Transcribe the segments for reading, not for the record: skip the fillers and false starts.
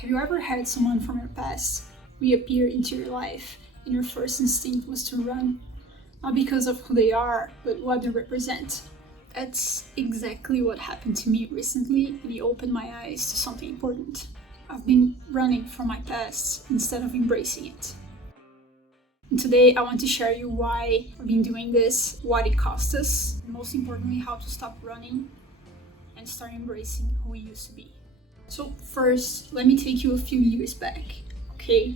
Have you ever had someone from your past reappear into your life and your first instinct was to run? Not because of who they are, but what they represent. That's exactly what happened to me recently, and it opened my eyes to something important. I've been running from my past instead of embracing it. And today I want to share you why I've been doing this, what it cost us, and most importantly, how to stop running and start embracing who we used to be. So first, let me take you a few years back, okay?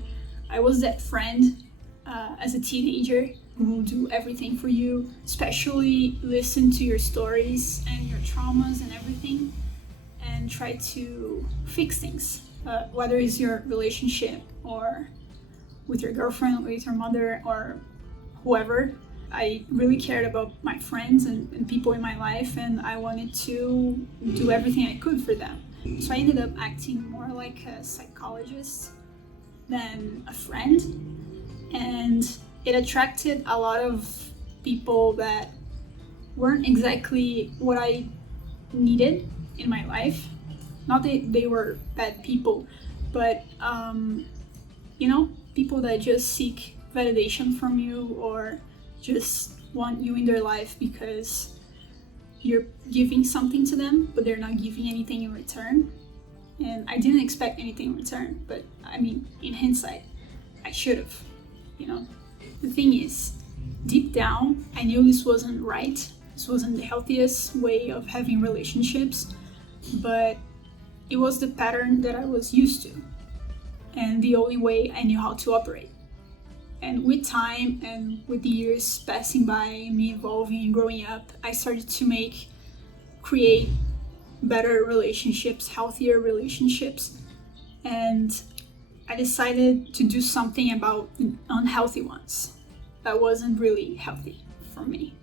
I was that friend as a teenager who will do everything for you, especially listen to your stories and your traumas and everything, and try to fix things, whether it's your relationship or with your girlfriend, with your mother, or whoever. I really cared about my friends and people in my life, and I wanted to do everything I could for them. So I ended up acting more like a psychologist than a friend, and it attracted a lot of people that weren't exactly what I needed in my life. Not that they were bad people, but people that just seek validation from you or just want you in their life because you're giving something to them, but they're not giving anything in return. And I didn't expect anything in return, but I mean, in hindsight, I should have, The thing is, deep down, I knew this wasn't right. This wasn't the healthiest way of having relationships, but it was the pattern that I was used to and the only way I knew how to operate. And with time and with the years passing by, me evolving and growing up, I started to create better relationships, healthier relationships. And I decided to do something about the unhealthy ones that wasn't really healthy for me.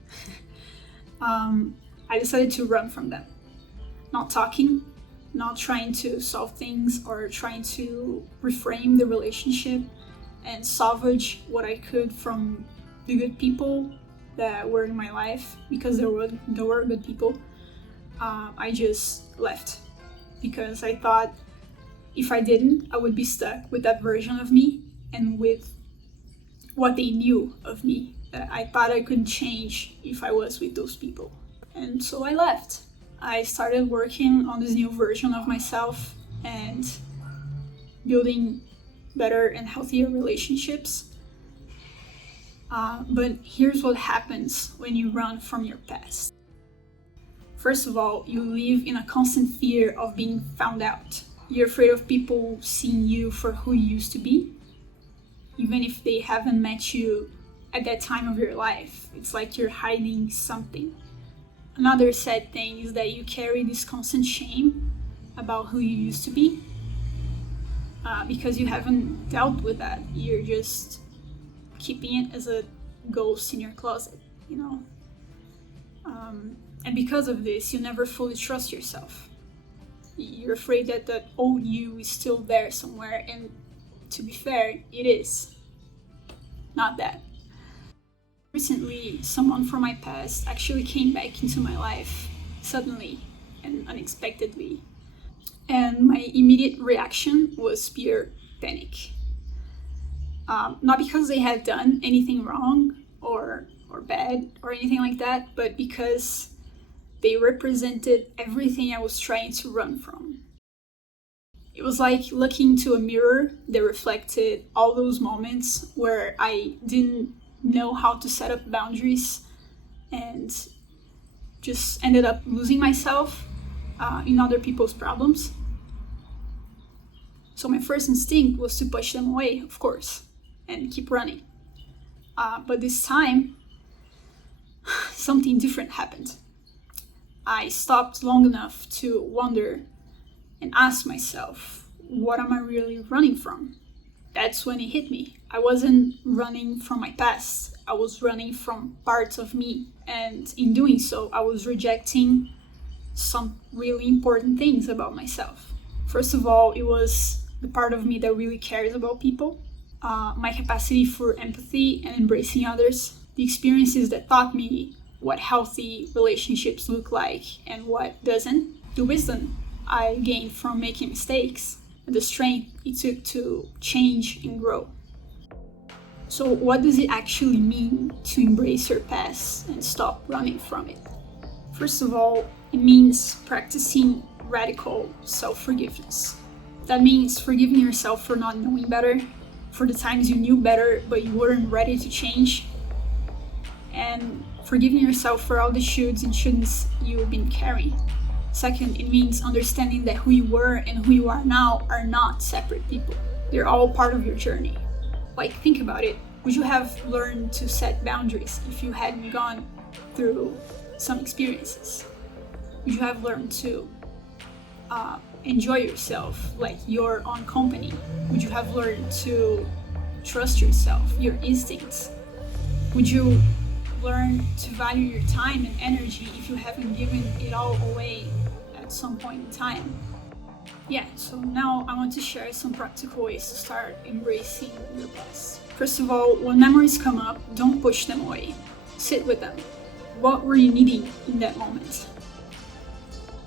I decided to run from them. Not talking, not trying to solve things or trying to reframe the relationship and salvage what I could from the good people that were in my life, because there were good people. I just left because I thought if I didn't, I would be stuck with that version of me and with what they knew of me that I thought I couldn't change if I was with those people. And so I left. I started working on this new version of myself and building better and healthier relationships. But here's what happens when you run from your past. First of all, you live in a constant fear of being found out. You're afraid of people seeing you for who you used to be, even if they haven't met you at that time of your life. It's like you're hiding something. Another sad thing is that you carry this constant shame about who you used to be. Because you haven't dealt with that. You're just keeping it as a ghost in your closet, And because of this, you never fully trust yourself. You're afraid that that old you is still there somewhere, and to be fair, it is. Not that. Recently, someone from my past actually came back into my life, suddenly and unexpectedly. And my immediate reaction was pure panic. Not because they had done anything wrong or bad or anything like that, but because they represented everything I was trying to run from. It was like looking into a mirror that reflected all those moments where I didn't know how to set up boundaries and just ended up losing myself in other people's problems. So my first instinct was to push them away, of course, and keep running. But this time, something different happened. I stopped long enough to wonder and ask myself, what am I really running from? That's when it hit me. I wasn't running from my past. I was running from parts of me. And in doing so, I was rejecting some really important things about myself. First of all, it was the part of me that really cares about people, my capacity for empathy and embracing others, the experiences that taught me what healthy relationships look like and what doesn't, the wisdom I gained from making mistakes, and the strength it took to change and grow. So what does it actually mean to embrace your past and stop running from it? First of all, it means practicing radical self-forgiveness. That means forgiving yourself for not knowing better, for the times you knew better but you weren't ready to change, and forgiving yourself for all the shoulds and shouldn'ts you've been carrying. Second, it means understanding that who you were and who you are now are not separate people. They're all part of your journey. Like, think about it. Would you have learned to set boundaries if you hadn't gone through some experiences? Would you have learned to enjoy yourself, like your own company? Would you have learned to trust yourself, your instincts? Would you learn to value your time and energy if you haven't given it all away at some point in time? Yeah, so now I want to share some practical ways to start embracing your past. First of all, when memories come up, don't push them away. Sit with them. What were you needing in that moment?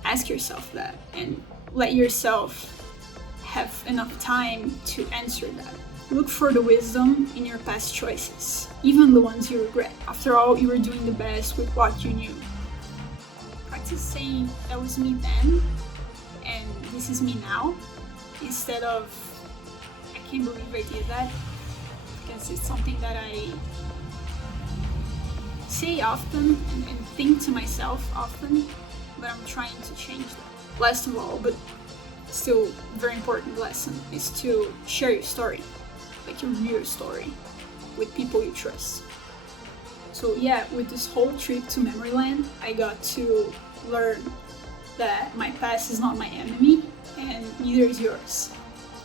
Ask yourself that and let yourself have enough time to answer that. Look for the wisdom in your past choices, even the ones you regret. After all, you were doing the best with what you knew. Practice saying, that was me then, and this is me now, instead of, I can't believe I did that, because it's something that I say often and think to myself often, but I'm trying to change that. Last of all, but still very important lesson, is to share your story, like your real story, with people you trust. So yeah, with this whole trip to Memoryland, I got to learn that my past is not my enemy, and neither is yours.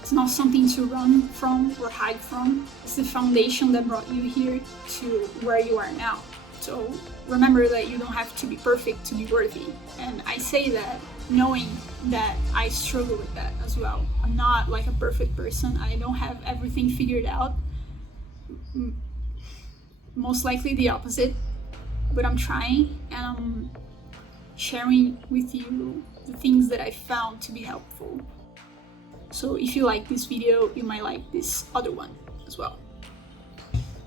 It's not something to run from or hide from. It's the foundation that brought you here to where you are now. So remember that you don't have to be perfect to be worthy. And I say that knowing that I struggle with that as well. I'm not like a perfect person. I don't have everything figured out. Most likely the opposite. But I'm trying, and I'm sharing with you the things that I found to be helpful. So if you like this video, you might like this other one as well.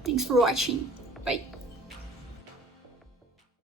Thanks for watching. Bye.